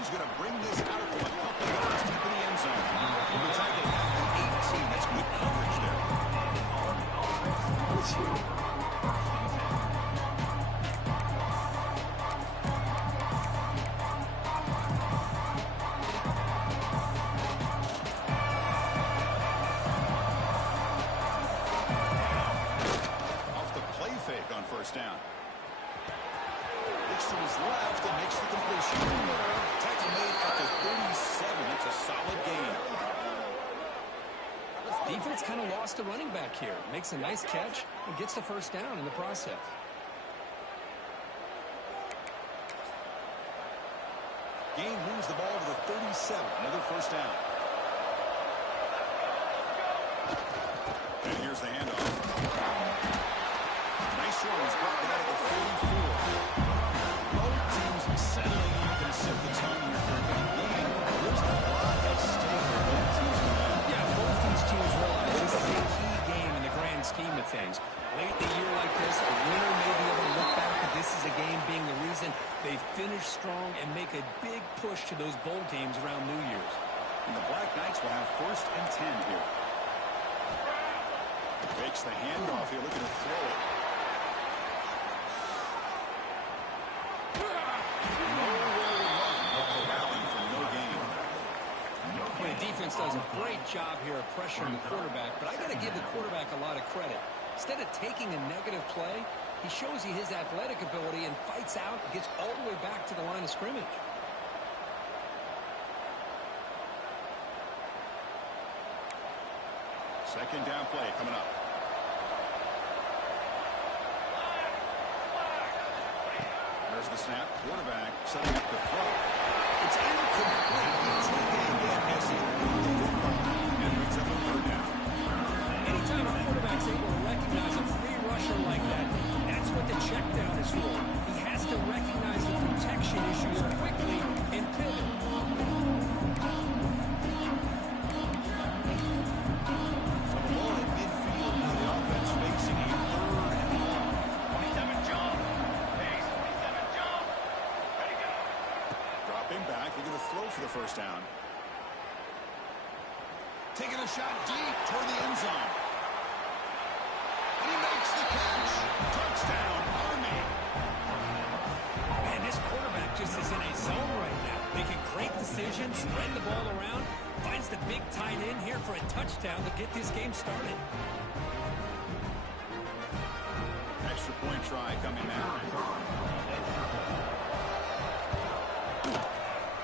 he's going to bring this out from a couple yards deep in the end zone. We'll be tackling at the 18. That's good coverage there. Off the play fake on first down. Looks to his left and makes the completion. Tackle made at the 37. That's a solid gain. Defense kind of lost a running back here. Makes a nice catch and gets the first down in the process. Gain moves the ball to the 37. Another first down. And here's the handoff. Nice run. He's brought down at the 44. Both teams settling in and set the tone here for a big game. There's a lot at stake for both teams tonight. Yeah, both these teams realize this is a key game in the grand scheme of things. Late in a year like this, a winner may be able to look back at this as a game being the reason they finish strong and make a big push to those bowl games around New Year's. And the Black Knights will have 1st and 10 here. Takes the handoff here, looking to throw it. The defense does a great job here of pressuring the quarterback, but I got to give the quarterback a lot of credit. Instead of taking a negative play, he shows you his athletic ability and fights out, gets all the way back to the line of scrimmage. Second down play coming up. There's the snap. Quarterback setting up the throw. It's incomplete. It's the game that has him the football and brings up a 3rd down. Anytime a quarterback's able to recognize a free rusher like that, that's what the check down is for. He has to recognize the protection issues quickly and pivot. So the ball at midfield. Now the offense facing a 3rd and long. 27 jump. Pace, 27 jump. Ready, go. Dropping back. Looking to throw for the first down. Taking a shot deep toward the end zone. He makes the catch. Touchdown, Army. Man, this quarterback just is in a zone right now. Making great decisions, spread the ball around, finds the big tight end here for a touchdown to get this game started. Extra point try coming now.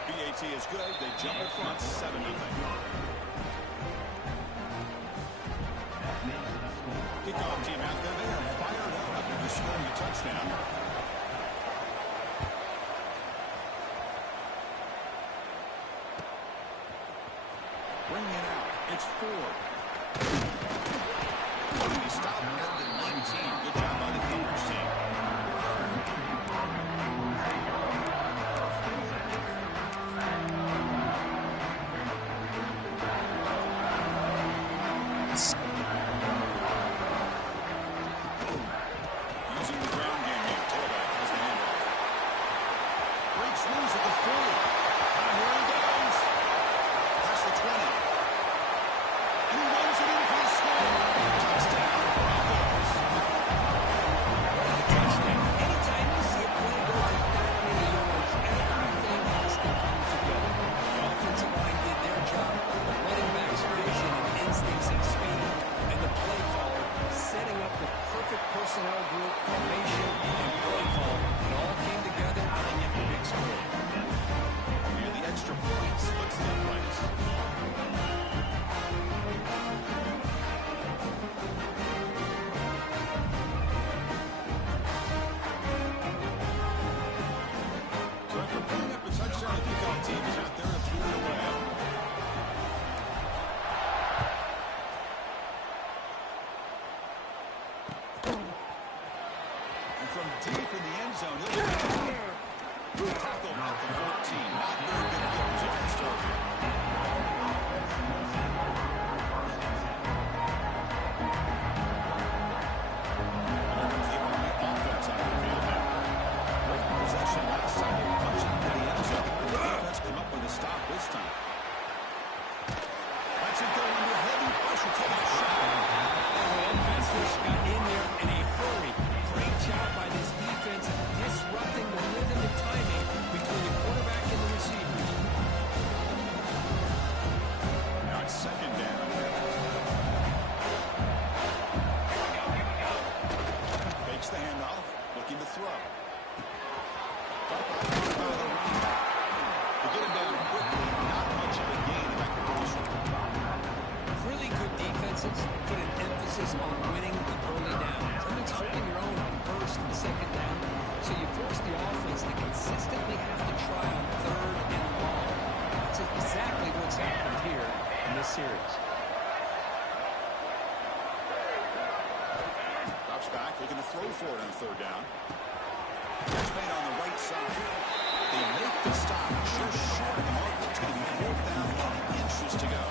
BAT is good. They jump in front 7-0. Kickoff team out there. They are fired up after scoring a touchdown. Bringing it out. It's 4. He stopped at the 19. Good job by the coverage team. Using the ground game here. Tailback has the handoff. Breaks loose at the 40. And here he goes. Past the 20. And he runs it in for the score. Touchdown, Broncos. Touchdown. Anytime you see a play go for that many yards, everything has to come together. The offensive line did their job. The running back's vision and instincts and speed. And the play caller setting up the perfect personnel group, formation, and play call. It all came together to get the big score. And the extra point splits the uprights. So after putting up a touchdown, the kickoff team is out there to throw it away. And from deep in the end zone, he'll tackle at the 14. Not very good field position start here. The Army offense on the field now. Great possession last time they punched into the end zone. The defense By the running back. To get him down quickly, not much of a gain of that completion. Really good defenses put an emphasis on winning the early downs. That means holding your own on first and second down, so you force the offense to consistently have to try on third and long. That's exactly what's happened here in this series. Drops back, looking to throw for it on third down. Catch made on the right side. They make the stop just short of the mark. It's going to be fourth down and inches to go.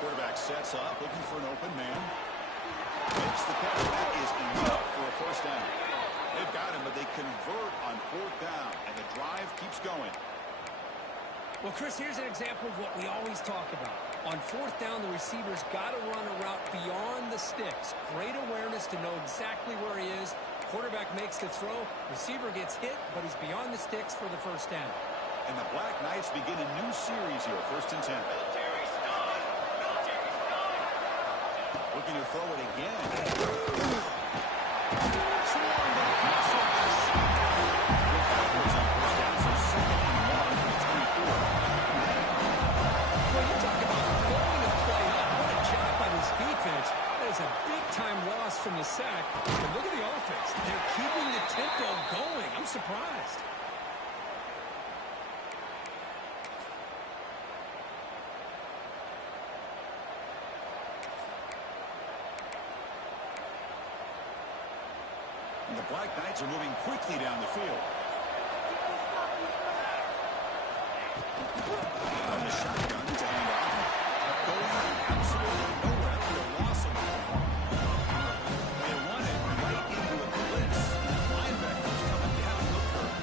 Quarterback sets up, looking for an open man. Makes the catch. That is enough for a first down. They've got him, but they convert on fourth down, and the drive keeps going. Well, Chris, here's an example of what we always talk about. On fourth down, the receiver's got to run a route beyond the sticks. Great awareness to know exactly where he is. Quarterback makes the throw. Receiver gets hit, but he's beyond the sticks for the first down. And the Black Knights begin a new series here, 1st and 10. Looking to throw it again. Swarmed and hustled by Well, you talk about blowing a play up. What a job by this defense. That is a big-time loss from the sack. But look at the offense. They're keeping the tempo going. I'm surprised. And the Black Knights are moving quickly down the field. On the shotgun to hand off. Going absolutely nowhere after a loss of the ball. They run it right into a blitz. Linebacker's coming down the curve.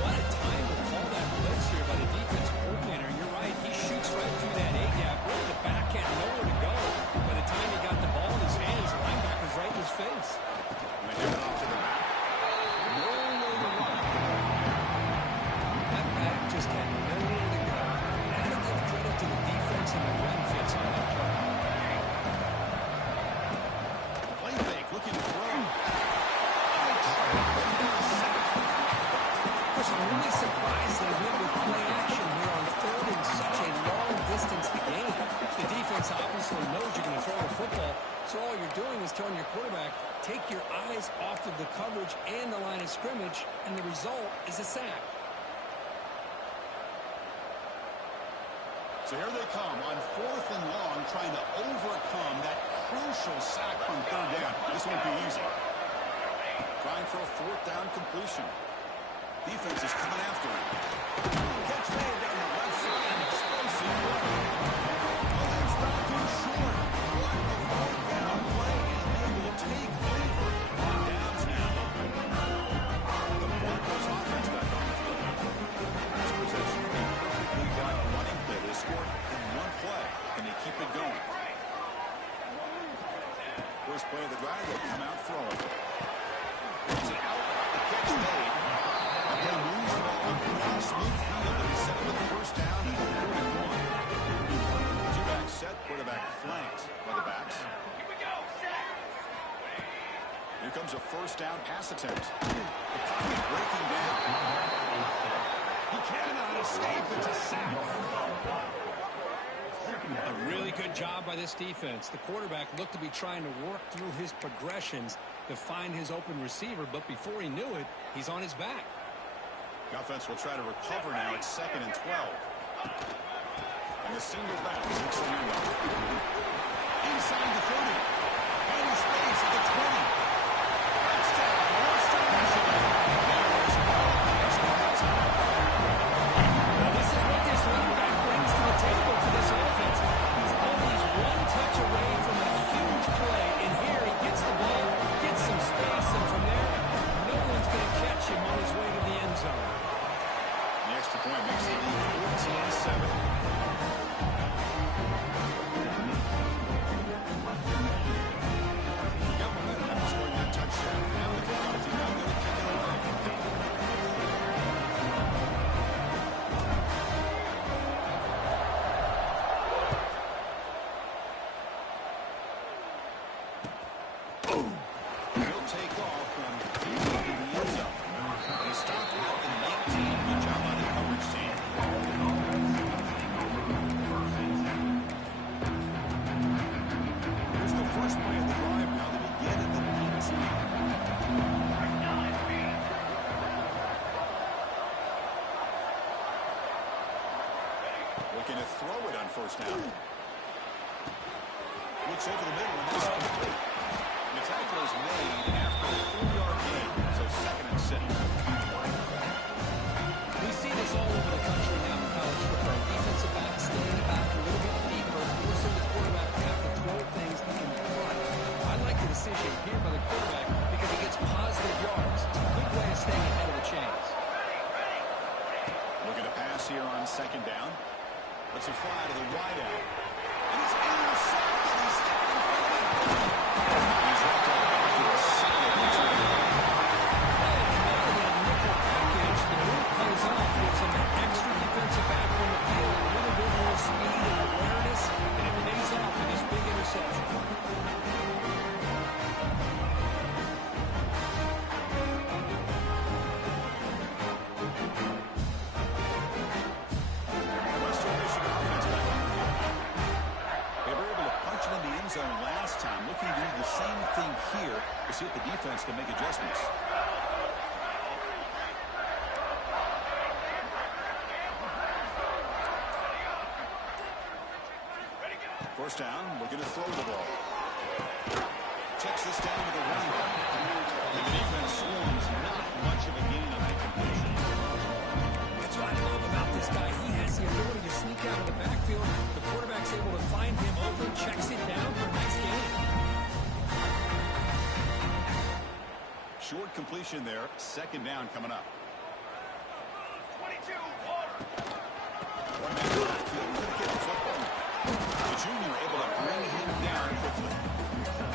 What a time to call that blitz here by the defense coordinator. You're right. He shoots right through that A-gap. Really, the back had nowhere to go. By the time he got the ball in his hands, the linebacker's right in his face. And they hand it off to the back. Nowhere to run. That back just had nowhere to go. And to give credit to the defense and the run fits on that play. Play fake, looking to throw. Chris, I'm really surprised they went with play action here on third and such a long distance to gain. The defense obviously knows you're going to throw the football, so all you're doing is telling your quarterback, take your eyes off of the coverage and the line of scrimmage, and the result is a sack. So here they come on 4th and long, trying to overcome that crucial sack on third down. This won't be easy. Trying for a 4th down completion. Defense is coming after him. Catch made down the left side. An explosive play. Oh, that's not too short. What a 4th down play, and they will take over on downs now. The Broncos offense back on the field. This possession, a perfectly done running play. They scored in one play. Can they keep it going? First play of the drive, they'll come out throwing. It's an out. The catch made. They lose the ball across midfield, and they set up with the first down and 4th and 1. Two-back set, quarterback flanked by the backs. Here comes a first down pass attempt. The pocket breaking down. He cannot escape. It's a sack. A really good job by this defense. The quarterback looked to be trying to work through his progressions to find his open receiver, but before he knew it, he's on his back. The offense will try to recover now. It's 2nd and 12. And a single back takes the handoff. Inside the 30. And in space at the 20. Touchdown. Now this is what this running back brings to the table for this offense. He's always one touch away from a huge play, and here he gets the ball, gets some space, and from there, no one's going to catch him on his way to the end zone. The extra point makes the lead 14-7. He'll take off from deep in the end zone. They stopped at the 19. Good job by the coverage team. Here's the first play of the drive now. They begin at the 19. Looking to throw it on first down. Looks over the middle, and that's complete. And the tackle is made after a 4-yard gain, so second and 6. We see this all over the country now in college football. Defensive backs staying back a little bit deeper, forcing the quarterback to have to throw things in front. I like the decision here by the quarterback because he gets positive yards. It's a good way of staying ahead of the chains. Looking to pass here on second down. Let's a fly to the wide out. And he's intercepted. He's taken for the He's wrapped up after a solid return. That nickel package, the move pays off, gives him an extra defensive back on the field, a little bit more speed and awareness, and it pays off with this big interception. Western Michigan offense back on the field. They were able to punch it in the end zone last time. Looking to do the same thing here to see if the defense can make adjustments. First down, looking to throw the ball. Checks this down with a running back. And the defense swarms, not much of a gain on that completion. That's what I love about this guy. He has the ability to sneak out of the backfield. The quarterback's able to find him open, checks it down for a nice gain. Short completion there. Second down coming up. 22. One man in the backfield. He's going to get the football. The junior able to bring him down quickly.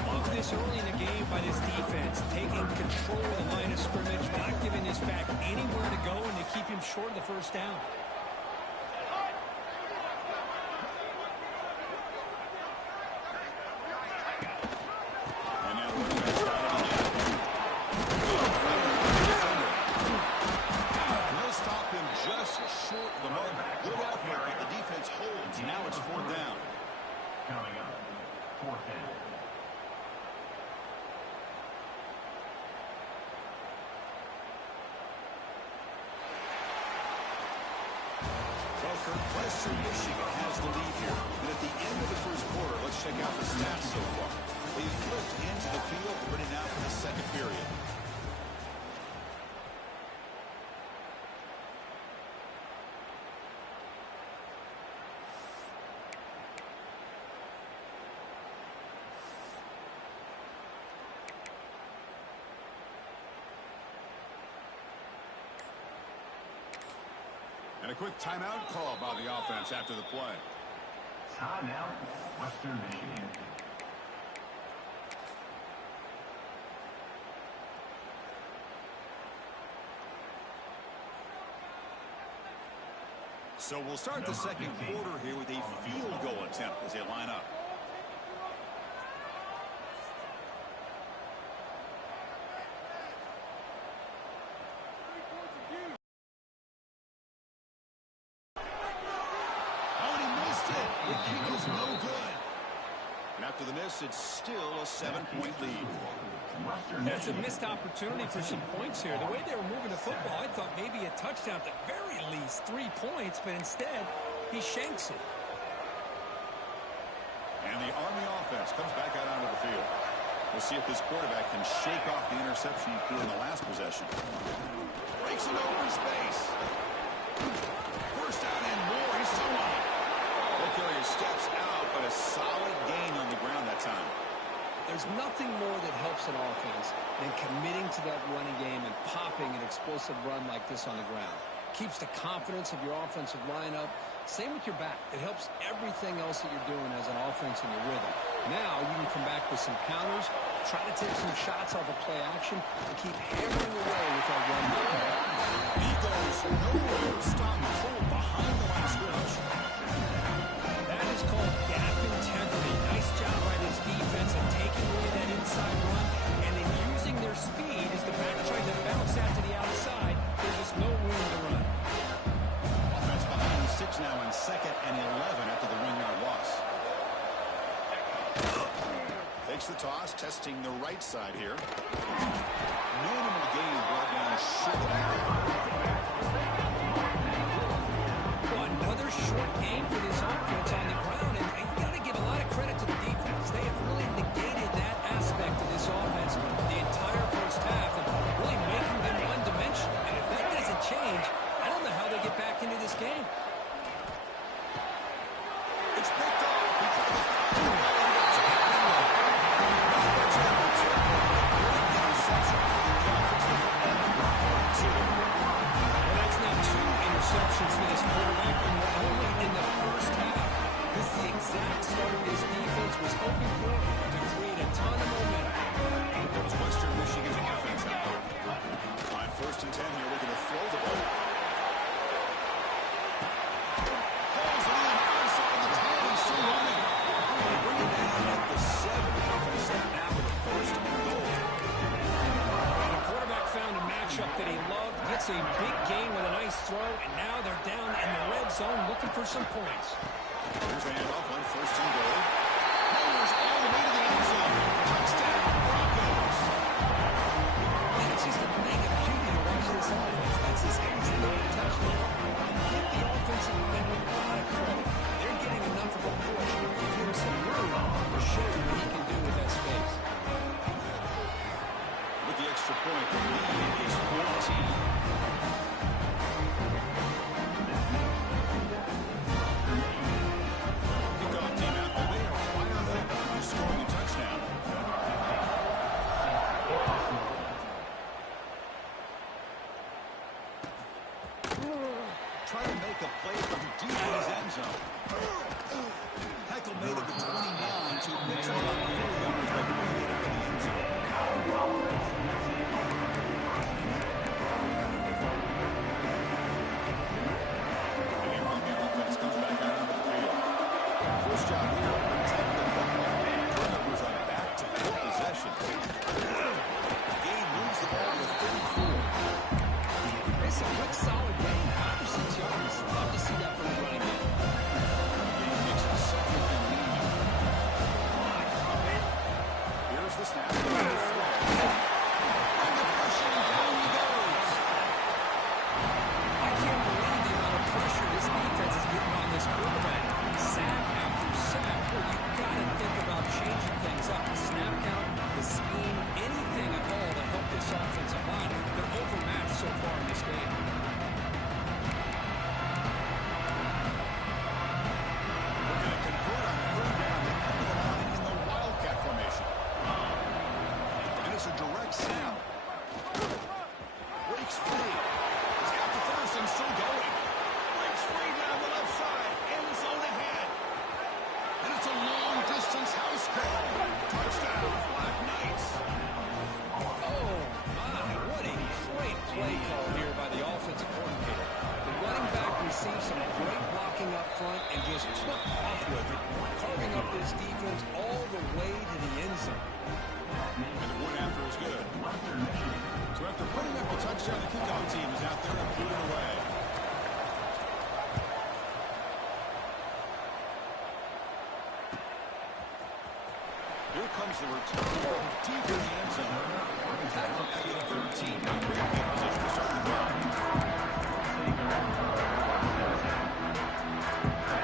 Love this early in the game by this defense, taking control of the line of scrimmage, not giving this back anywhere to go, and to keep him short of the first down. And now running back spotted again. He'll stop him just short of the mark. Good effort, but the defense holds. Now it's fourth down. Coming up, fourth down. Well, Kirk, Western Michigan has the lead here. And at the end of the first quarter, let's check out the stats so far. They've flipped into the field, ready now for the second period. And a quick timeout call by the offense after the play. Timeout, Western Michigan. So we'll start the second quarter here with a field goal attempt as they line up. After the miss, it's still a 7-point lead. That's a missed opportunity for some points here. The way they were moving the football, I thought maybe a touchdown at the very least, 3 points, but instead, he shanks it. And the Army offense comes back out onto the field. We'll see if this quarterback can shake off the interception he threw in the last possession. Breaks it over space. First down and more. He's still on it. Carrier steps out, but a solid gain on the ground that time. There's nothing more that helps an offense than committing to that running game and popping an explosive run like this on the ground. Keeps the confidence of your offensive lineup. Same with your back. It helps everything else that you're doing as an offense in your rhythm. Now you can come back with some counters, try to take some shots off of play action, and keep hammering away with that run. He goes nowhere to stop Cole behind the line of scrimmage. That is called gap integrity. Nice job by this defense of taking away that inside run Takes the toss, testing the right side here. Minimal gain brought down short of the Another short game for this offense on the ground, and you got to give a lot of credit to the defense. They have really negated that aspect of this offense the entire first half and really making them one-dimensional. And if that doesn't change, I don't know how they get back into this game. It's picked off. Well, that's now 2 interceptions for this quarterback, and we're only in the first half. This is the exact start this defense was hoping for to create a ton of momentum. Comes Western Michigan's offense out. On 1st and 10 here, looking to throw the ball. Pulls it in outside the 10 and still running. Bring it down at the 7. Offense snap now with a 1st and goal. And the quarterback found a matchup that he loved, gets a big gain with a nice throw, and now they're down in the red zone looking for some points. Here's the handoff on 1st and goal. Powers all the way to the end zone. Touchdown, Broncos. That's just the thing of beauty to watch this offense. That's his third touchdown. Give the offensive line a lot of credit. They're getting enough of a push to give him some room to show what he can do with that space. With the extra point, the lead is 14. Kickoff team out there. They are fired up after scoring a touchdown. Trying to make a play from deep in his end zone. Heckle made it to 29 to mix it up for the others, but bring it out of the end zone. And the offense comes back out onto the field. First job here, protect the football. Turnovers on back-to-back possessions. Gain moves the ball to 34. It's a quick, solid game. 5 or 6 yards. Love to see that from the running game. Gain makes it 2nd and lead. Here's the snap. And the pressure, and down he goes. I can't believe the amount of pressure this defense is getting on this quarterback. Sack after sack. Well, you got to think about changing things up. The snap count, the scheme, anything at all to help this offensive line. They're overmatched so far in this game. We're going to convert on 3rd down. They come to the line in the Wildcat formation. And it's a direct snap. Breaks free. He's got the 1st and still going. Breaks free down the left side. End zone ahead. And it's a long-distance house call. Touchdown, Black Knights. Oh, my. What a great play call here by the offensive coordinator. The running back received some great blocking up front and just took off with it, carving up this defense all the way to the end zone. And the one after is good. So after putting up a touchdown, the kickoff team is out there and pulling away. Here comes the return from deep in the end zone. Tackle at the 13. Great field position to start the drive.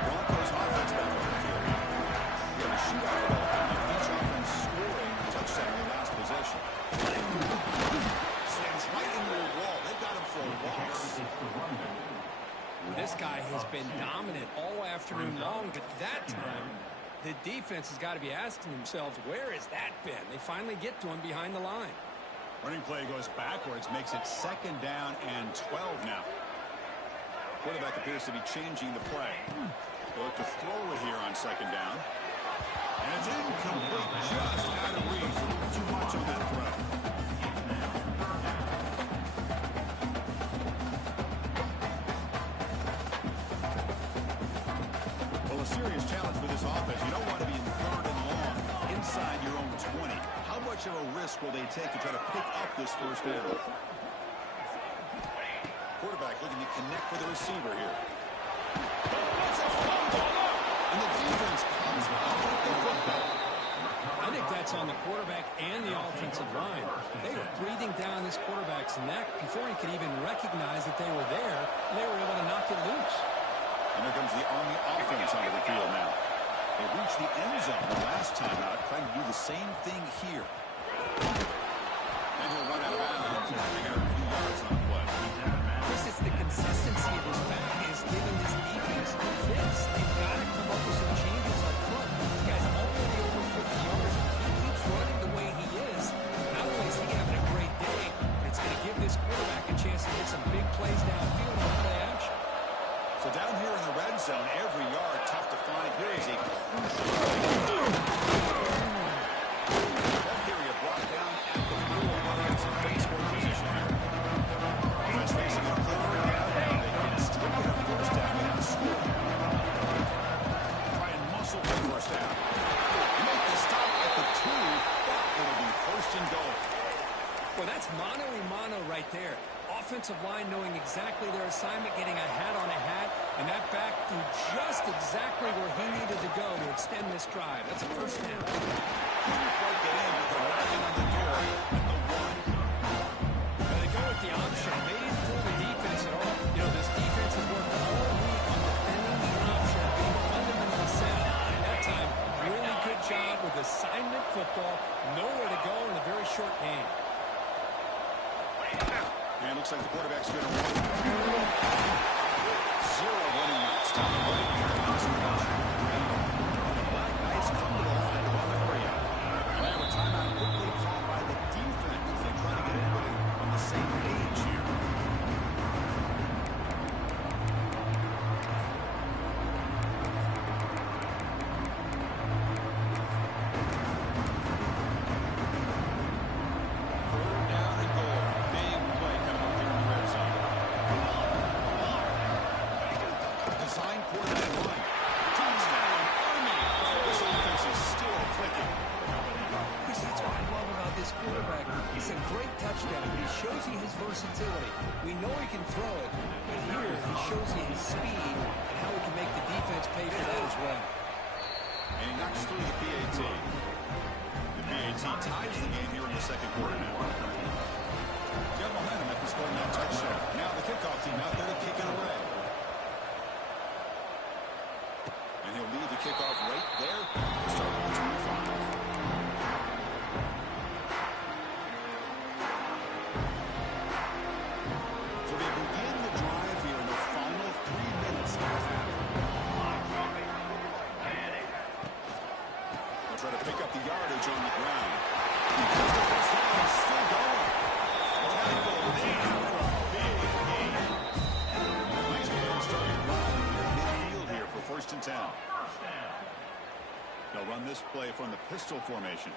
Broncos offense back on the field. We have a shootout developing with each offense scoring a touchdown in the last possession. Slams right into the wall. They've got him for a loss. This guy has been dominant all afternoon long, but that time, the defense has got to be asking themselves, where has that been? They finally get to him behind the line. Running play goes backwards, makes it 2nd down and 12 now. Quarterback appears to be changing the play. They look to throw it here on 2nd down. And it's incomplete, just out of reach. Too much on that throw. Well, a serious challenge for this offense. You don't want to be in 3rd and long inside your own 20. How much of a risk will they take to try to pick up this 1st down? Quarterback looking to connect with the receiver here. That's a fumble, and the defense comes up with the football. That's on the quarterback and the offensive line. They were breathing down this quarterback's neck before he could even recognize that they were there, and they were able to knock it loose. And here comes the Army offense onto the field now. They reached the end zone the last time out, trying to do the same thing here. And he'll run out of bounds. They got a few yards on the play. Chris, it's the consistency of his back is giving this defense fits. They've got to come up with some changes up front. This guy's already over 50 yards. If he keeps running the way he is, not only is he having a great day, it's going to give this quarterback a chance to get some big plays downfield on play action. So down here in the red zone, every yard tough to find. Here is a crucial that area brought down at the middle offensive base scoring position here. Offense facing a third down. They can still get a first down without scoring. Try and muscle for first down. Make the stop at the 2. It'll be first and goal. Well, that's mano-a-mano right there. Offensive line knowing exactly their assignment, getting a hat on a hat, and that back threw just exactly where he needed to go to extend this drive. That's a first down. Couldn't quite get in, but they're knocking on the door at the 1. Now they go with the option. They didn't fool the defense at all. You know, this defense has worked all week on defending the option, being fundamentally sound. And that time, really good job with assignment football. Nowhere to go in a very short game. And it looks like the quarterback's going to run. 0 running routes. Top of the line here. Black Knights come to the line to run the hurry up. And they have a timeout quickly called by the defense as they try to get everybody on the same page here. Versatility. We know he can throw it, but here he shows you his speed and how he can make the defense pay for that as well. And he knocks through the PAT. The PAT ties the game here in the second quarter now. Got momentum after scoring that touchdown. Now the kickoff team out there to kick it away. And he'll lead the kickoff right there. Start on 25. Try to pick up the yardage on the ground. He's still going. Nice man started running midfield here for first and 10. They'll run this play from the pistol formation.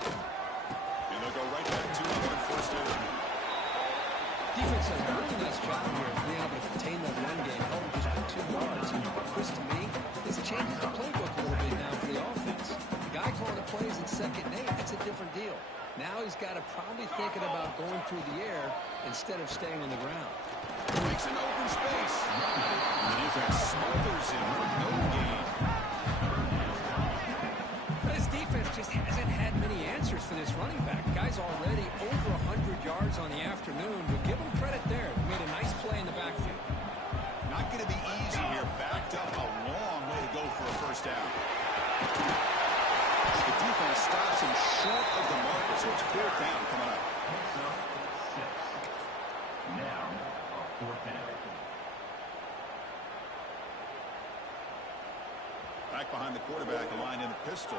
And they'll go right back to him on first down. Defense does a really nice job here of being able to contain that run game, held just for 2 yards. Chris, to me, this changes the playbook a little bit now for the offense. The guy calling the plays in second and 8, that's a different deal. Now he's got to probably thinking about going through the air instead of staying on the ground. Makes an open space. The defense smothers him for no gain. But his defense just hasn't had many answers for this running back. The guy's already over 100 yards on the afternoon, but give him credit there. He made a nice play in the backfield. Not going to be easy here. Backed up a long way to go for a first down. The defense stops him short of the marker, so it's 4th down coming up. Now, 4th down. Back behind the quarterback, aligned in the pistol.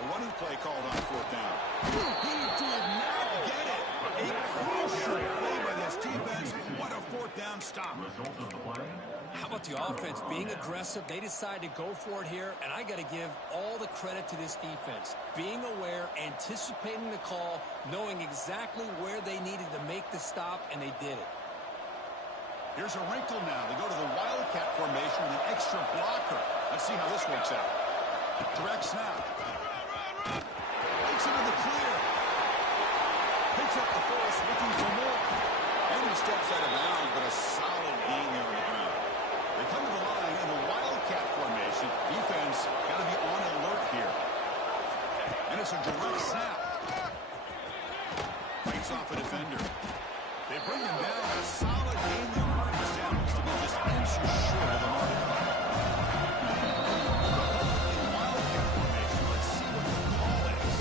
A running play called on 4th down. He did not get it. A crucial play by this defense. What a 4th down stop. Result of the play. How about the offense being aggressive? They decide to go for it here, and I got to give all the credit to this defense. Being aware, anticipating the call, knowing exactly where they needed to make the stop, and they did it. Here's a wrinkle now. They go to the Wildcat formation with an extra blocker. Let's see how this works out. Direct snap. Takes it in the clear. Picks up the force, looking for more. And he steps out of bounds, but a solid gain there on the ground. They come to the line, and the a direct snap. Fights off a defender. They bring him down. A solid game. The offense down looks to be just inches short of the mark. In wildcat formation, let's see what the call is.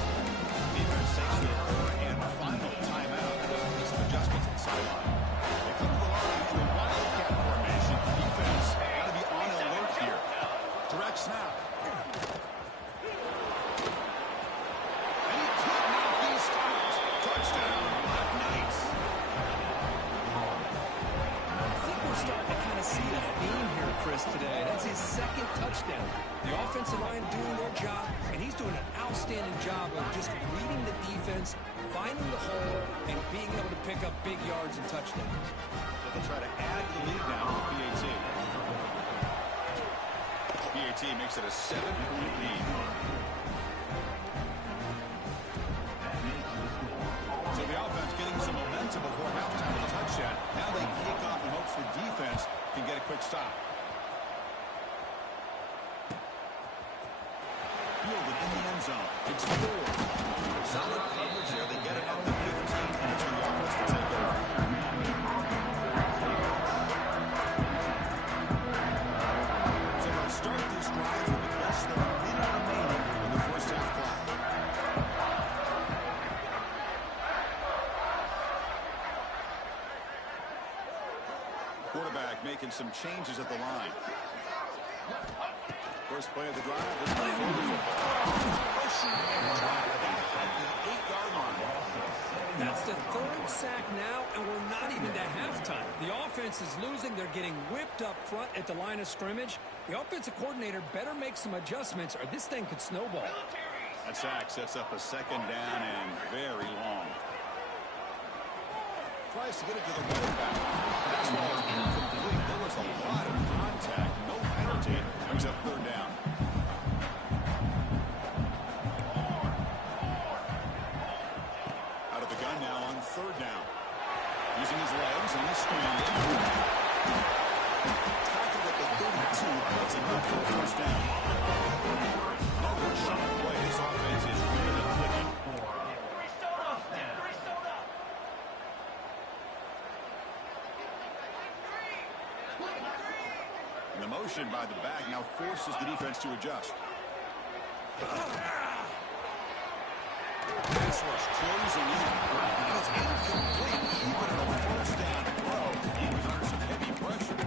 Defense takes their third and final timeout. There's some adjustments at the sideline. They come to the line in a wildcat formation. Defense got to be on alert here. Direct snap. And he could not be stopped. Touchdown, Black Knights. I think we're starting to kind of see a theme here, Chris, today. That's his second touchdown. The offensive line doing their job, and he's doing an outstanding job of just reading the defense, finding the hole, and being able to pick up big yards and touchdowns. So they'll try to add to the lead now with PAT. PAT makes it a 7-point lead. So the offense getting some momentum before halftime with a touchdown. Now they kick off in hopes the defense can get a quick stop. Fielded in the end zone. It's 4. Solid coverage there. They get it up to 15 minutes for the offense to take over. So they'll start this drive with less than a minute remaining in the first half clock. Quarterback making some changes at the line. First play of the drive. Pushing and driving at the 8-yard line. That's the third sack now, and we're not even to halftime. The offense is losing. They're getting whipped up front at the line of scrimmage. The offensive coordinator better make some adjustments, or this thing could snowball. That sack sets up a second down and very long. Tries to get it to the running back. Pass ball is incomplete. There was a lot of contact. No penalty. Brings up third down. Out of the gun now on third down. Using his legs and he's scrambling. Tackled at the 32. That's enough for a first down. Another sharp play. This offense is really clicking. And the motion by the back now forces the defense to adjust. Pass rush closing in. And it's incomplete. Even on a first down throw, he was under some heavy pressure.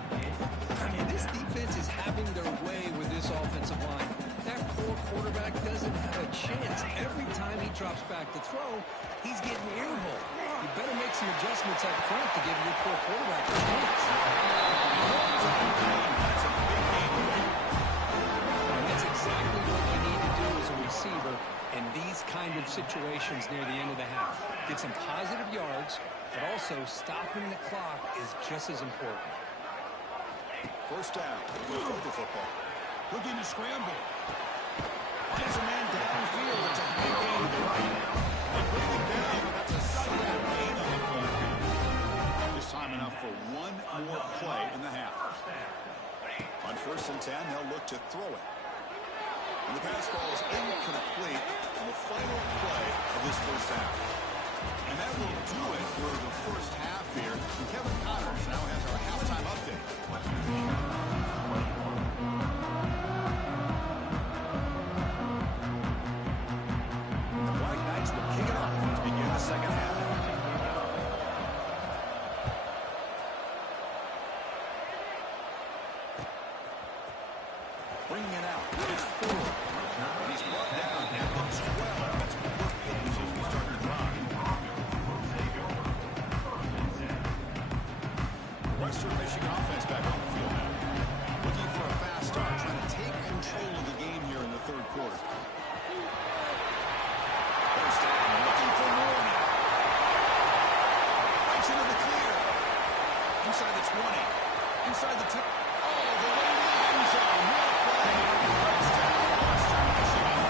I mean, this defense is having their way with this offensive line. That poor quarterback doesn't have a chance. Every time he drops back to throw, he's getting earholed. You better make some adjustments up front to give your poor quarterback a chance. That's a big game. And that's exactly what you need to do as a receiver in these kind of situations near the end of the half. Get some positive yards, but also stopping the clock is just as important. First down. Good football. Looking to scramble. Finds a man downfield. It's a big gain to the right now. They bring him down, but that's a solid gain on the play. This time enough for one more play in the half. On 1st and 10, they'll look to throw it. And the pass falls incomplete on the final play of this first half. And that will do it for the first half here. And Kevin Connors now has our halftime update. The Black Knights will kick it off to begin the second half. Bringing it out. It's 4. And he's brought down at the 12. That's before field as we start to drive. Western Michigan offense back on the field now. Looking for a fast start, trying to take control of the game here in the third quarter. First down, looking for more now. Breaks into the clear. Inside the 20. Inside the 10. Oh, the way to the end zone. What a play. Touchdown, Western Michigan.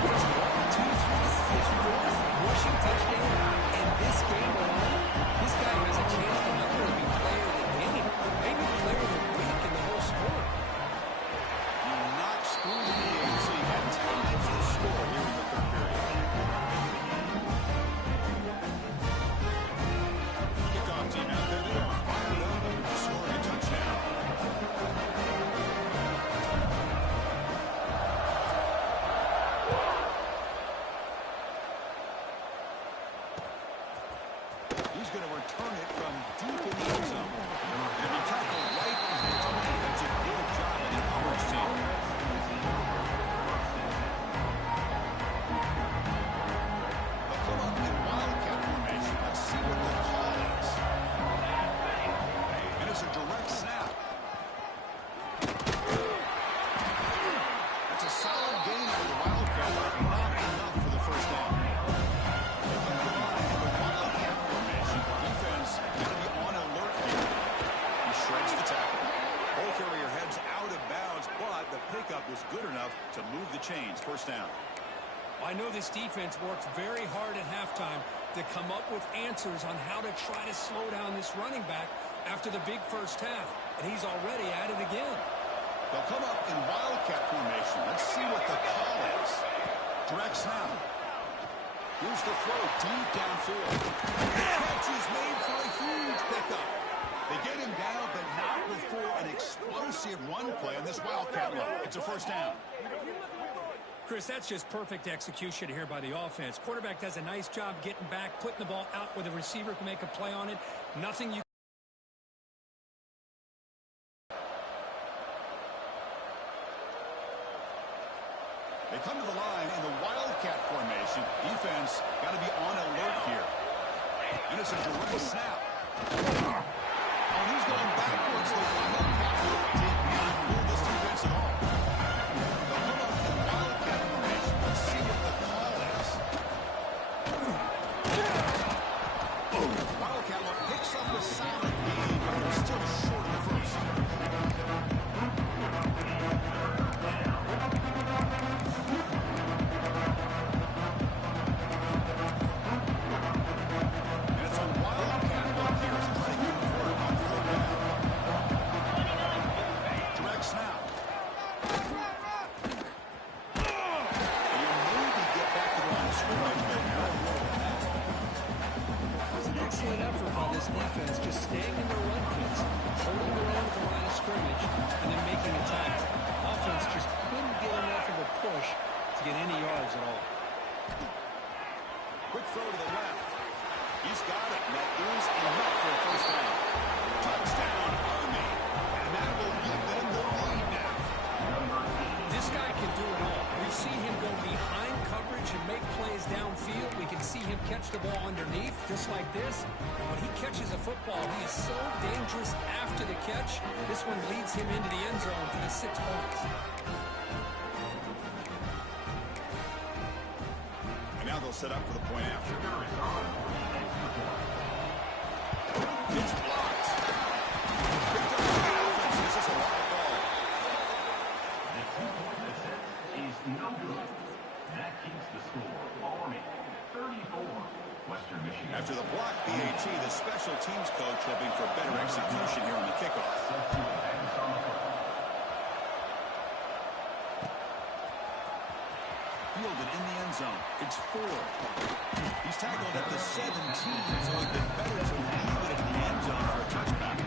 This is his fourth rushing touchdown in this game alone. This guy has a chance to not only be player of the game, maybe player of the week in the whole sport. pickup was good enough to move the chains. First down. I know this defense worked very hard at halftime to come up with answers on how to try to slow down this running back after the big first half, and he's already at it again. They'll come up in wildcat formation. Let's see what the call is. Direct snap. Here's the throw deep downfield. The catch is made for a huge pickup. They get him down, but not before an explosive run play on this wildcat run. It's a first down. Chris, that's just perfect execution here by the offense. Quarterback does a nice job getting back, putting the ball out where the receiver can make a play on it. Nothing you... They come to the line in the wildcat formation. Defense got to be on alert here. And it's a direct snap. Oh, he's going backwards. The wildcat did not fool this defense at all. They'll come up in wildcat formation. Let's see what the call is. Wildcat picks up a solid gain, but they're still short of the first. Excellent effort by this defense, just staying in their run fence, holding around at the line of scrimmage, and then making a tackle. Offense just couldn't get enough of a push to get any yards at all. Quick throw to the left. He's got it. And that is enough for a first down. Touchdown, Army. And that will give them the lead now. This guy can do it all. We've seen him go behind coverage and make plays downfield. We can see him catch the ball underneath, just like this. And when he catches a football, he is so dangerous after the catch. This one leads him into the end zone for the 6 points. And now they'll set up for the point after. It's blocked. Picked up by the offense. This is a live ball. The 2-point attempt is no good. That keeps the score. Army 34, Western Michigan. After the block BAT, the special teams coach hoping for better execution here on the kickoff. Fielded in the end zone. It's 4. He's tackled at the 17, so it'd been better to leave it in the end zone for a touchback.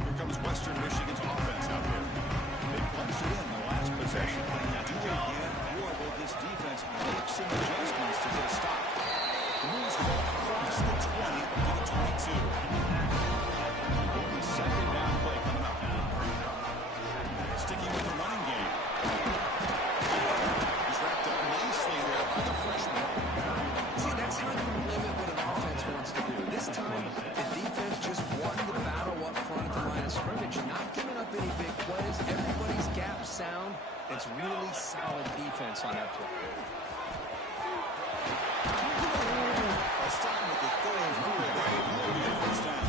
Here comes Western Michigan's offense out here. They punched it in the last possession. Can you do it again, or will this defense make some adjustments to get a stop? Moves the ball across the 20 to the 22. The second down play coming up now. Sticking with the running game. He's wrapped up nicely there by the freshman. See, that's how you limit what an offense wants to do. This time, the defense just won the battle up front at the line of scrimmage, not giving up any big plays. Everybody's gap sound. It's really solid defense on that play. By starting with the third and four, will be a first down.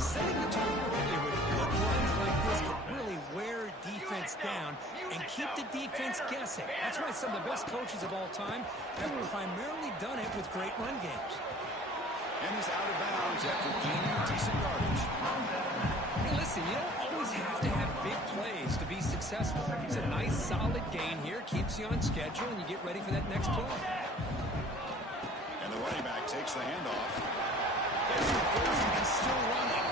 Setting the tone early with good runs like this can really wear defense down and keep the defense guessing. That's why some of the best coaches of all time have primarily done it with great run games. And he's out of bounds after gaining decent yardage. Hey, listen, you don't always have to have big plays to be successful. It's a nice, solid gain here, keeps you on schedule, and you get ready for that next play. And the running back takes the handoff. There's the first and still running.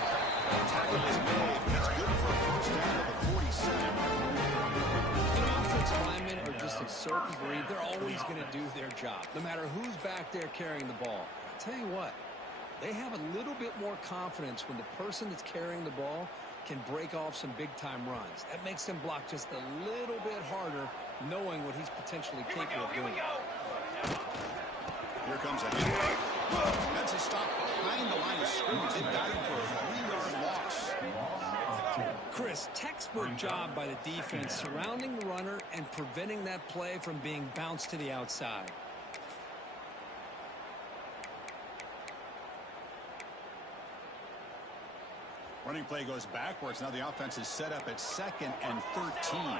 The tackle is made. It's good for a first down at the 47. The offensive linemen are just a certain breed. They're always going to do their job, no matter who's back there carrying the ball. I'll tell you what, they have a little bit more confidence when the person that's carrying the ball can break off some big-time runs. That makes them block just a little bit harder, knowing what he's potentially capable of doing. Here comes a hit. That's a stop behind the line of scrimmage. They got him for a 3-yard loss. Chris, textbook job by the defense surrounding the runner and preventing that play from being bounced to the outside. Running play goes backwards. Now the offense is set up at 2nd and 13.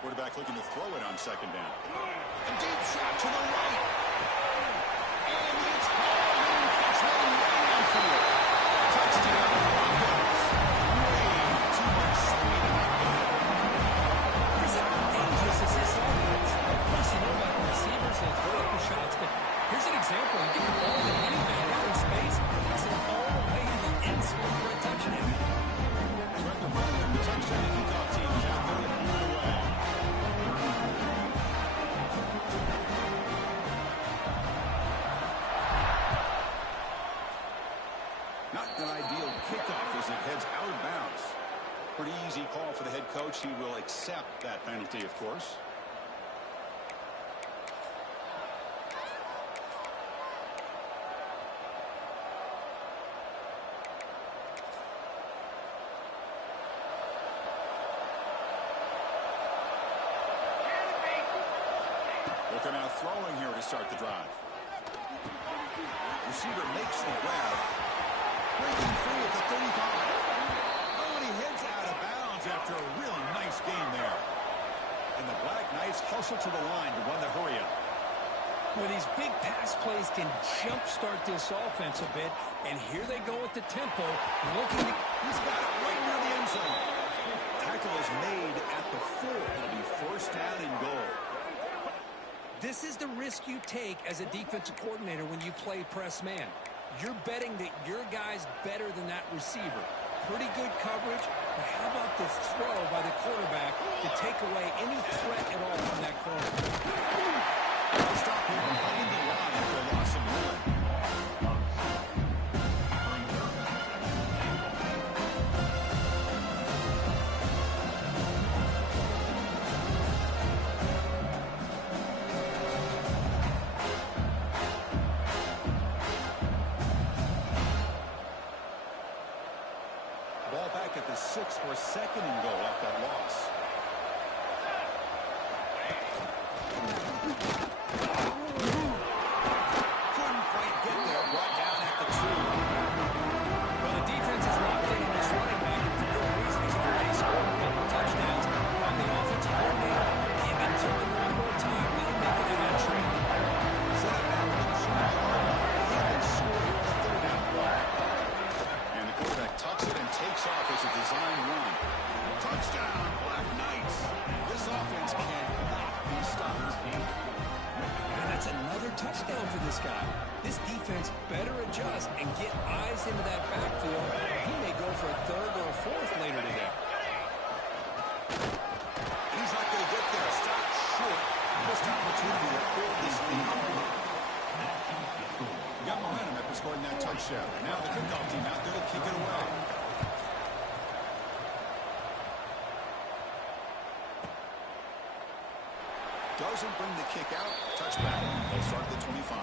Quarterback looking to throw it on 2nd down. A deep shot to the right. And it's called in. Touchdown Mayfield. Touchdown Broncos. Way too much speed in that game. Chris, how dangerous is this offense? Of course, you know about the receivers, those vertical shots, but here's an example. You get the ball to any man out in space, takes it all the way to the end zone for a touchdown. Direct the running and the touchdown kickoff team out there underway. Not an ideal kickoff as it heads out of bounds. Pretty easy call for the head coach. He will accept that penalty, of course. They'll come out throwing here to start the drive. Receiver makes the grab. Breaking free at the 35. Oh, and he heads out of bounds after a real nice game there. And the Black Knights hustle to the line to run the hurry up. Well, these big pass plays can jumpstart this offense a bit, and here they go with the tempo, looking to... He's got it right near the end zone. Tackle is made at the 4. It'll be 1st down and goal. This is the risk you take as a defensive coordinator when you play press man. You're betting that your guy's better than that receiver. Pretty good coverage, but how about this throw by the quarterback to take away any threat at all from that corner? Stop him behind the line for a loss of 1. Ball back at the 6 for 2nd and goal off that loss. Couldn't quite get there. Brought down at the 2. Well, the defense is locked in on this running back, and for good reason. He's already scored a couple touchdowns. I'm the offensive coordinator. Give it to him one more time. Let him make it a hat trick. Set up now for the shooting guard. He can score here on the 3rd down. And the quarterback tucks it and takes off as a design run. Touchdown, Black Knights. This offense cannot be stopped. And that's another touchdown for this guy. This defense better adjust and get eyes into that backfield. He may go for a 3rd or a 4th later today. He's not going to get there. Stop short. Missed opportunity to pull this lead. We got momentum after scoring that touchdown. Now the kickoff team out there to kick it away. Doesn't bring the kick out. Touchback. They'll start at the 25.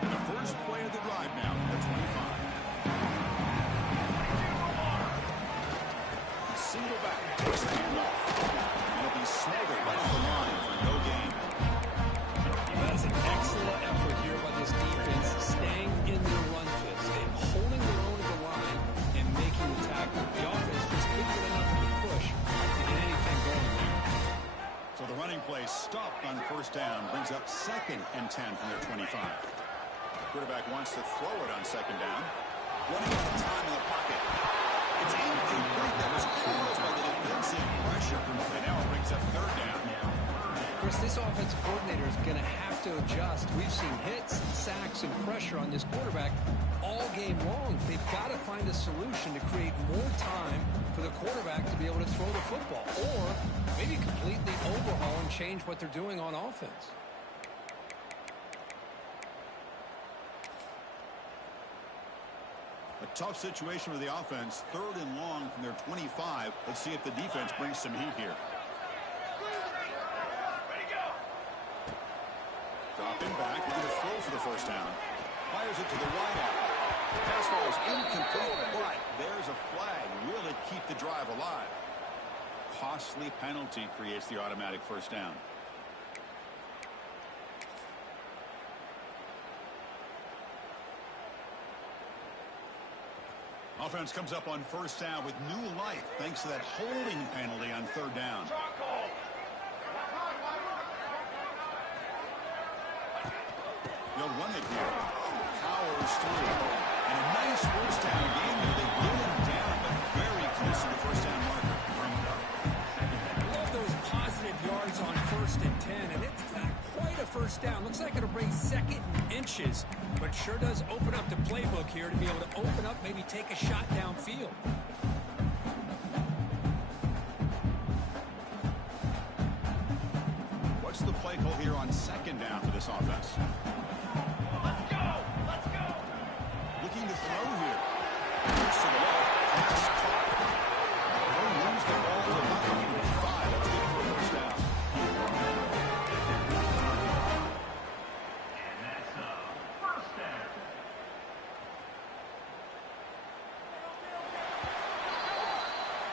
The first play of the drive now at 25. Single back. Takes the handoff. It'll be smothered right off the line for no gain. That is an excellent effort here by this defense, staying in their run fits, holding their own at the line and making the tackle. The offense just couldn't get enough of a push to get anything going there. So the running play stopped on 1st down, brings up 2nd and 10 from their 25. Quarterback wants to throw it on 2nd down. Running out of time in the pocket. It's incomplete. That was caused by the defensive pressure. And now it brings up 3rd down. Chris, this offensive coordinator is going to have to adjust. We've seen hits, sacks, and pressure on this quarterback all game long. They've got to find a solution to create more time for the quarterback to be able to throw the football, or maybe completely overhaul and change what they're doing on offense. Tough situation for the offense. 3rd and long from their 25. Let's see if the defense brings some heat here. Dropping back. We're going to throw for the first down. Fires it to the wide out. Pass ball is incomplete, but there's a flag. Will it keep the drive alive? Costly penalty creates the automatic first down. Offense comes up on first down with new life thanks to that holding penalty on 3rd down. They'll run it here. Powers through. And a nice first down game here. They get him down, but very close to the first down marker. I love those positive yards on 1st and 10, and it's not quite a first down. Looks like it'll bring 2nd and inches, but sure does open up the playbook here to be able to open up, maybe take a shot downfield. What's the play call here on 2nd down for this offense? Let's go! Let's go! Looking to throw here. Pass to the left. Pass caught. They'll lose the ball to about 5. That's good for a first down. And that's a first down.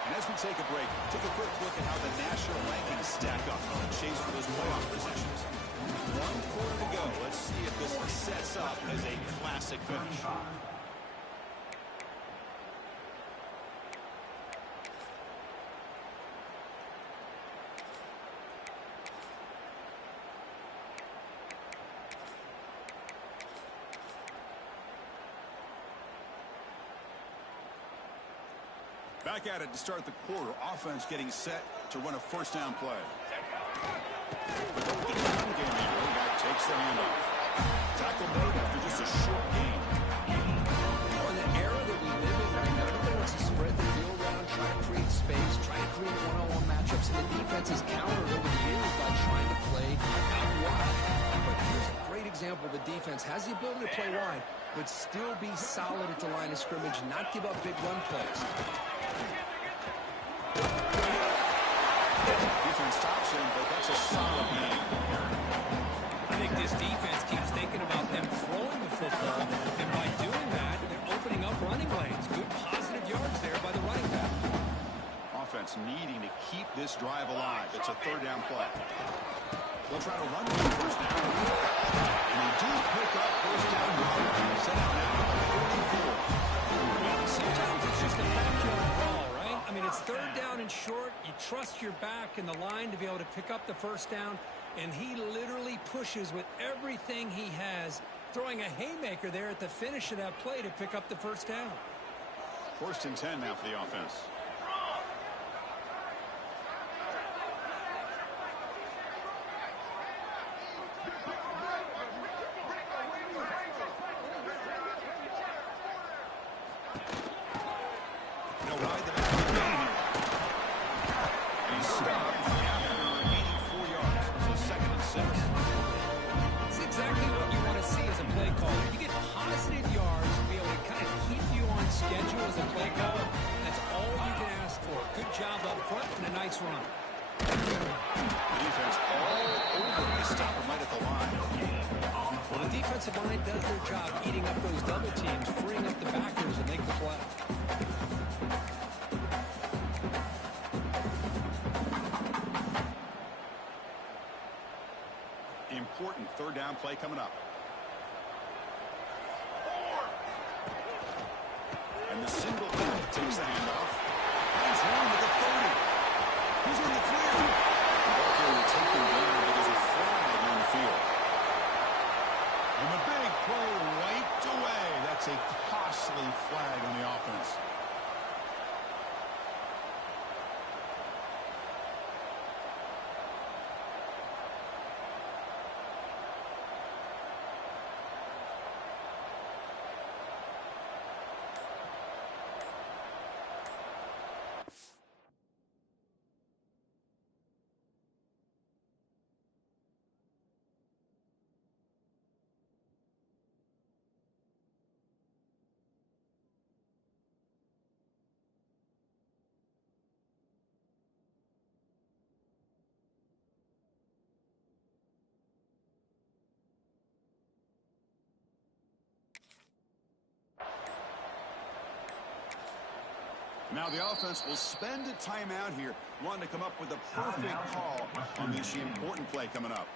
And as we take a break, take a quick look at how the national rankings stack up on the chase for those playoff positions. 1 quarter to go. Let's see if this sets up as a classic finish. Back at it to start the quarter. Offense getting set to run a first down play. The ground game here. Running back takes the handoff. Tackle made after just a short gain. In the era that we live in right now, everybody wants to spread the field around, try to create space, try to create one-on-one matchups, and the defense has countered over the years by trying to play out wide. But here's a great example. The defense has the ability to play wide, but still be solid at the line of scrimmage, not give up big run plays. Defense stops him, but that's a solid game. I think this defense keeps thinking about them throwing the football, and by doing that, they're opening up running lanes. Good positive yards there by the running back. Offense needing to keep this drive alive. It's a 3rd down play. They'll try to run for the first down. And they do pick up first down yardage. Set out now at 44. Sometimes it's just a backyard ball, right? I mean, it's 3rd down and short. You trust your back in the line to be able to pick up the first down, and he literally pushes with everything he has, throwing a haymaker there at the finish of that play to pick up the first down. 1st and 10 now for the offense. They'll ride the back of the game here. He's stopped after gaining 4 yards. So 2nd and 6. It's exactly what you want to see as a play caller. You get positive yards to be able to kind of keep you on schedule as a play caller. That's all you can ask for. Good job up front and a nice run. The defense all over. They stop him right at the line. Well, the defensive line does their job eating up those double teams, freeing up the backers to make the play. Important 3rd down play coming up. And the single back takes the handoff. Finds room at the 30. He's in the clear. Walker will take him down, but there's a flag on the field. And the big play wiped away. That's a costly flag on the offense. Now the offense will spend a timeout here, wanting to come up with a perfect call on this important play coming up.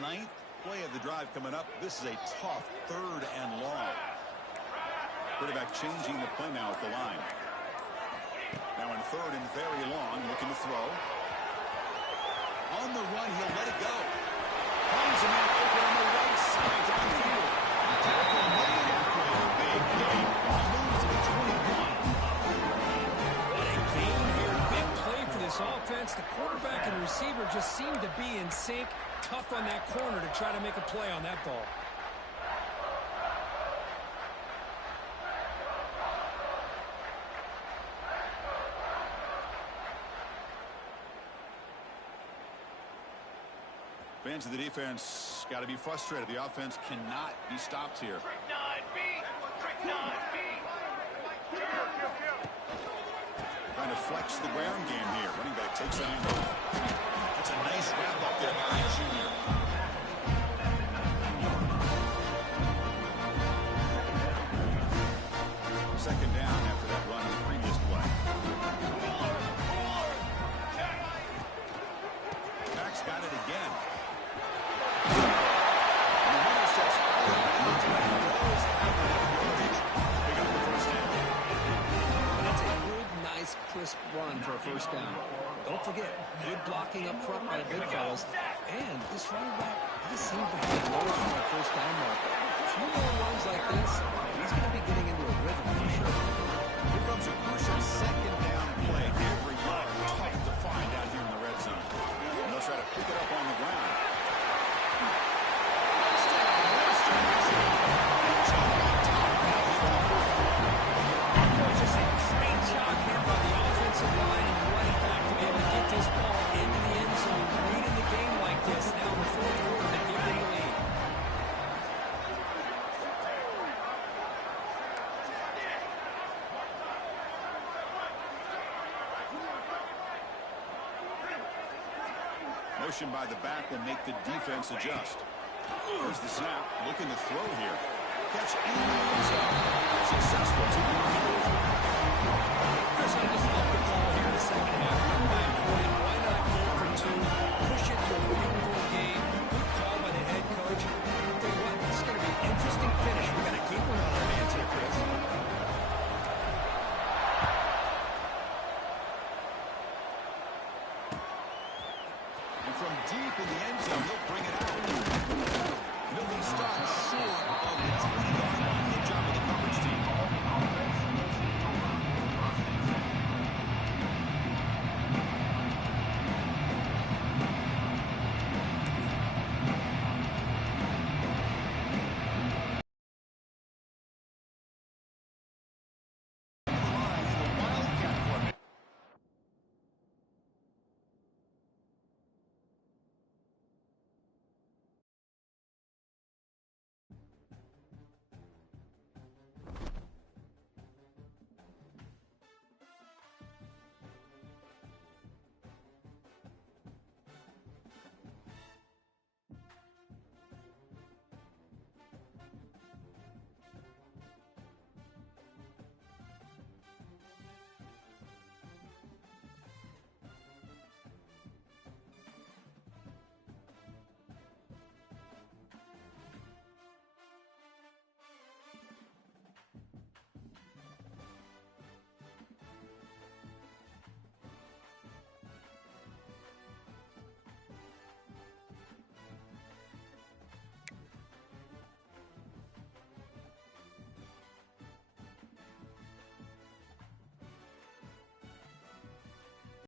Ninth play of the drive coming up. This is a tough 3rd and long. Quarterback changing the play now at the line. Now in 3rd and very long, looking to throw. On the run, he'll let it go. Finds a man open on the right side downfield. The tackle made after a big gain. Moves to the 21. What a game here. Big play for this offense. The quarterback and receiver just seem to be in sync. Tough on that corner to try to make a play on that ball. Fans of the defense got to be frustrated. The offense cannot be stopped here. Trying to flex the ground game here. Running back takes the handoff. That's a nice wrap up there by Junior. Second down after that run on the previous play. Max got it again. Crisp run for a first down. Don't forget, good blocking up front by the big fellas. And this running back, he seems to have nose for a first down mark. A few more runs like this, he's going to be getting into a rhythm for sure. Here comes a crucial second down play. Every yard tough to find out here in the red zone. And they'll try to pick it up on the ground. Just a great job here by the offensive line and running back to be able to get this ball into the end zone, leading the game like this. Now in the 4th quarter to give them the lead. Motion by the back will make the defense adjust. Here's the snap, looking to throw here. Catch in the end zone.